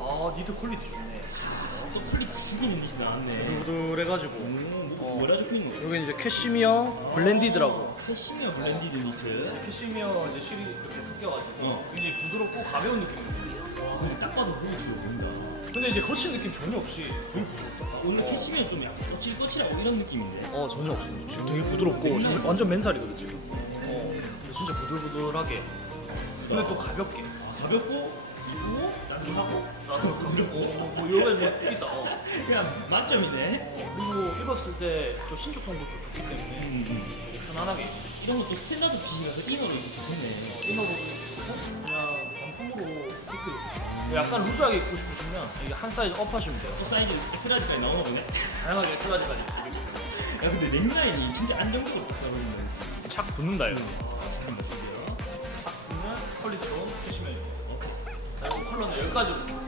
아 니트 퀄리티 좋네. 또 퀄리티 죽이는 모습이 나왔네. 부들부들해가지고. 음, 어. 뭐라 적혀 있는 거야? 여기 이제 캐시미어 블렌디드라고. 캐시미어 블렌디드 니트. 캐시미어 이제 실이 이렇게 섞여가지고 어. 굉장히 부드럽고 가벼운 느낌이. 근데 딱 봐도 좋아 보인다. 근데 이제 거친 느낌 전혀 없이 되게 부드럽다. 오늘 캐시미어 좀 약간 거칠거칠하고 이런 느낌인데. 어 전혀 없습니다. 지금 되게 부드럽고 지금 완전 맨살이거든 지금. 어 근데 진짜 부들부들하게. 근데 또 가볍게. 가볍고 그리고 따뜻 하고 나도 가볍고 뭐 이런 거 있다. 어. 그냥 만점이네. 그리고 입었을 때 좀 신축성도 좀 좋기 때문에 음, 음. 되게 편안하게 이런 것도 스탠다드 핏이라서 이너로 좋겠네. 이너로 그냥 방풍으로 입고 약간 루즈하게 입고 싶으시면 이게 한 사이즈 업 하시면 돼요. 또 사이즈 엑스라지까지 나오나 보네. 다양하게 엑스라지까지 야 근데 넥라인이 진짜 안정적으로 붙어버리는 착 붙는다 이거. 멋 기까지로.